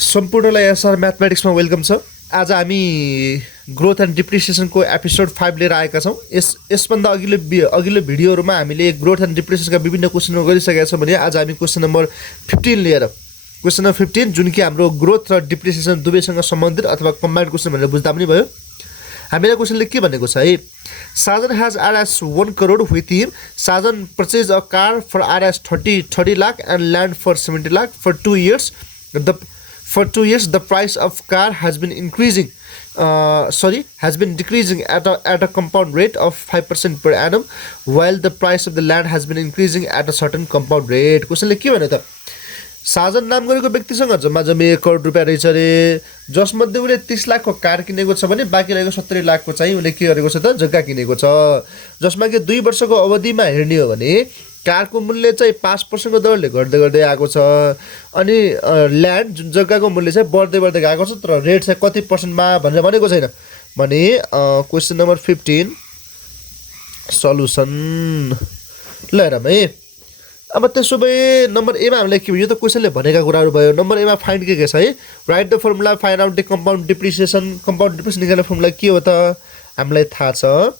सम्पूर्णलाई SR म्याथमेटिक्समा welcome छ। आज हामी ग्रोथ एन्ड डिप्रिसिएसनको एपिसोड 5 लिएर आएका छौँ। यसभन्दा अघिल्लो भिडियोहरूमा हामीले ग्रोथ एन्ड डिप्रिसिएसनका विभिन्न क्वेसनहरू गरिसकेका छौँ भने आज हामी क्वेसन नम्बर 15 लिएर क्वेसन नम्बर 15 जुन कि हाम्रो ग्रोथ र डिप्रिसिएसन दुवैसँग सम्बन्धित अथवा कम्बाइन्ड क्वेसन भनेर बुझ्दा पनि भयो। हामीलाई क्वेसनले के भनेको छ है, Sajan has RS 1 crore with him. Sajan purchase a car for RS 30 lakh and land for 70 lakh for 2 years. For 2 years, the price of car has been decreasing at a compound rate of 5% per annum, while the price of the land has been increasing at a certain compound rate. क्वेसनले के भन्यो त, साजन नाम गरेको व्यक्तिसँग जम्मा जम्मी 1 करोड रुपियाँ रहेछ अरे, जसमध्ये उसले 30 लाखको कार किनेको छ भने बाँकी रहेको 70 लाखको चाहिँ उसले के गरेको छ त, जग्गा किनेको छ, जसमा कि 2 वर्षको अवधिमा हेर्ने हो भने कारको मूल्य चाहिँ 5% को दरले घट्दै गर्दै आएको छ, अनि ल्यान्ड जुन जग्गाको मूल्य चाहिँ बढ्दै गएको छ, तर रेट चाहिँ कति पर्सेन्टमा भनेर भनेको छैन भने। क्वेसन नम्बर 15 सल्युसन ल हेरौँ है। अब त्यसो भए नम्बर एमा हामीलाई के भयो, यो त क्वेसनले भनेका कुराहरू भयो। नम्बर एमा फाइन्ड के छ है, right the formula find out the compound depreciation. Compound depreciation निकाल्ने फर्मुला के हो त, हामीलाई थाहा छ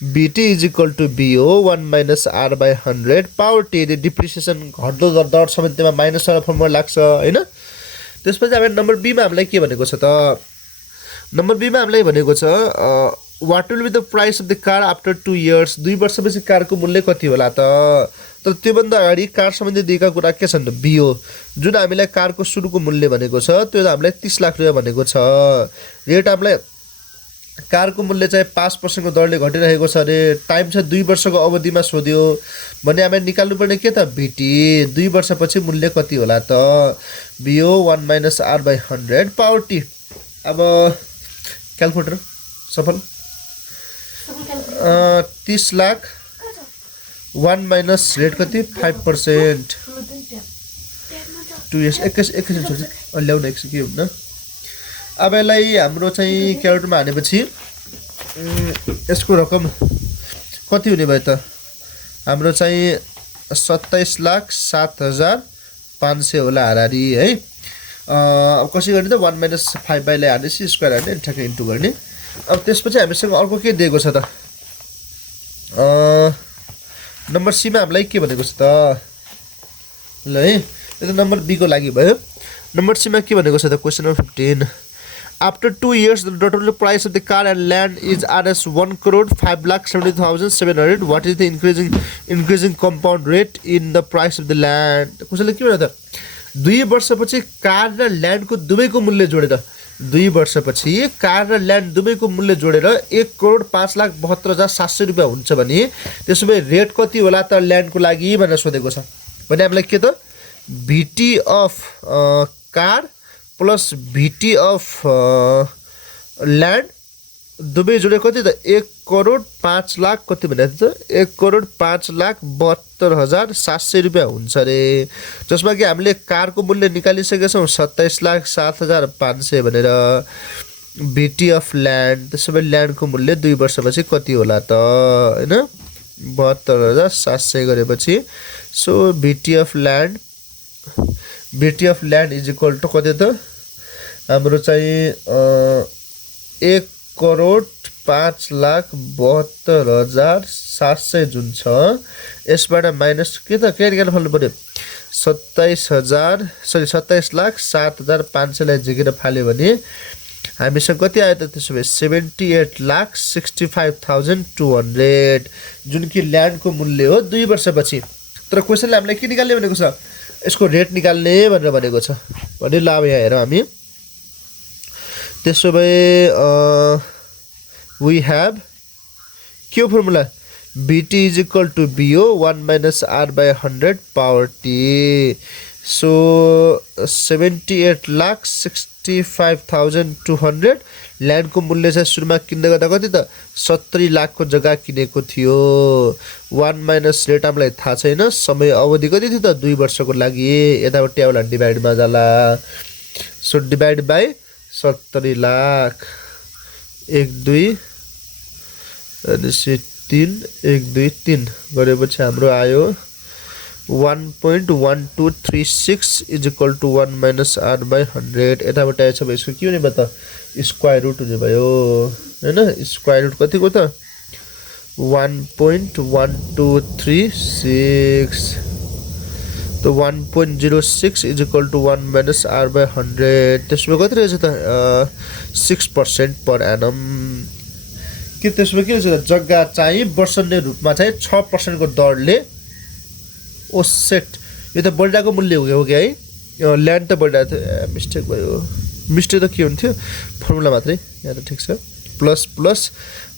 BT is equal to BO 1 minus R by 100 power T। Depreciation घट्दो दर छ भने त्यसमा माइनस वाला फर्मुला लाग्छ होइन। त्यसपछि अब नम्बर बीमा हामीलाई के भनेको छ त, नम्बर बीमा हामीलाई भनेको छ what will be the price of the car after 2 years। 2 वर्षपछि कारको मूल्य कति होला त। तर त्योभन्दा अगाडि कार सम्बन्धी दिएका कुरा के छन्, BO जुन हामीलाई कारको सुरुको मूल्य भनेको छ त्यो हामीलाई 30 लाख रुपियाँ भनेको छ। रेट हामीलाई कारको मूल्य चाहिँ 5% को दरले घटिरहेको छ अरे, टाइम छ 2 वर्षको अवधिमा सोध्यो भने हामीले निकाल्नुपर्ने के त, BT 2 वर्षपछि मूल्य कति होला त, BO 1 minus R by 100 power T। अब क्यालकुलेटर सफल 30 लाख 1 माइनस रेट कति 5%, 2 years एकैछिन छोड्छु ल्याउन एकछिन के हुन्न। अब यसलाई हाम्रो चाहिँ क्यालकुलेटरमा हानेपछि यसको रकम कति हुने भयो त, हाम्रो चाहिँ 27,07,500 होला हाराहारी है। अब कसरी गर्ने त, 1 minus 5 by लाई हानेपछि स्क्वायर हान्ने ठ्याक्कै इन्टु गर्ने। अब त्यसपछि हामीसँग अर्को के दिएको छ त, नम्बर सीमा हामीलाई के भनेको छ त, ल है यो त नम्बर बीको लागि भयो। नम्बर सीमा के भनेको छ त, question number 15 after 2 years the total price of the car and land is Rs 1 crore 5,70,700. what is the increasing compound rate in the price of the land। कसैले के भन्यो त, 2 वर्षपछि कार र ल्यान्डको दुवैको मूल्य जोडेर 2 वर्षपछि कार र ल्यान्ड दुवैको मूल्य जोडेर 1,05,72,700 रुपियाँ हुन्छ भने त्यसो भए रेट कति होला त ल्यान्डको लागि भनेर सोधेको छ भने हामीलाई के त, BT of car plus BT of land दुवै जोडे कति त 1,05,00,000 कति भनेको त, 1,05,72,700 रुपियाँ हुन्छ अरे, जसमा कि हामीले कारको मूल्य निकालिसकेका छौँ 27,07,500 भनेर। BT अफ ल्यान्ड त्यसो भए ल्यान्डको मूल्य 2 वर्षपछि कति होला त होइन, 72,700 गरेपछि so BT of land is equal to कति त, हाम्रो चाहिँ 1,05,72,700 जुन छ यसबाट माइनस के त के निकाल्नु फाल्नु पर्यो, 27,07,500 लाई झिकेर फाल्यो भने हामीसँग कति आयो त, त्यसो भए 78,65,200 जुन कि ल्यान्डको मूल्य हो 2 वर्षपछि। तर क्वेसनले हामीलाई के निकाल्ने भनेको छ, यसको रेट निकाल्ने भनेर भनेको छ भने। ल अब यहाँ हेरौँ हामी, त्यसो भए वी हेभ के formula, BT is equal to BO 1 minus R by 100 power T। So 78,65,200 ल्यान्डको मूल्य चाहिँ सुरुमा किन्दै गर्दा कति त 70 लाखको जग्गा किनेको थियो। 1 माइनस रेट हामीलाई थाहा छैन, समय अवधि कति थियो त 2 वर्षको लागि, यताबाट ट्याबला डिभाइडमा जाला, सो डिभाइड बाई 70 लाख 1 2 अनि 3 1 2 3 गरेपछि हाम्रो आयो 1.1236 is equal to 1 minus R by 100 यताबाट आएछ भने यसको के हुने भयो त स्क्वायर रुट हुने भयो होइन स्क्वायर रुट कतिको त 1.1236 त 1.06 is equal to 1 minus R by 100 त्यसमा कति रहेछ त 6% पर एनम के त्यसमा के रहेछ त जग्गा चाहिँ वर्षन्य रूपमा चाहिँ 6% को दरले ओसेट यो त बढिरहेको मूल्य हो कि है ल्यान्ड त बढिरहेको थियो मिस्टेक भयो मिस्टेक त के हुन्थ्यो फर्मुला मात्रै यहाँ त ठिक छ प्लस प्लस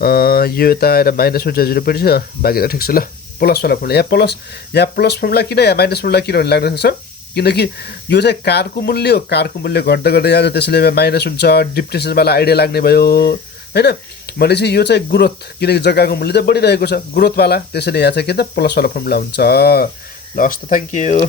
यो यता आएर माइनस हुन्छ 0 पनि छ बाँकी त ठिक छ ल प्लसवाला फर्मुला यहाँ प्लस फर्मुला किन या माइनस फर्मुला किन भन्ने लाग्न सक्छ किनकि यो चाहिँ कारको मूल्य हो कारको मूल्य घट्दा घट्दै जान्छ त्यसैले माइनस हुन्छ डिप्रेसनवाला आइडिया लाग्ने भयो होइन भनेपछि यो चाहिँ ग्रोथ किनकि जग्गाको मूल्य चाहिँ बढिरहेको छ ग्रोथवाला त्यसैले यहाँ चाहिँ के त प्लसवाला फर्मुला हुन्छ ल हस् त थ्याङ्क यू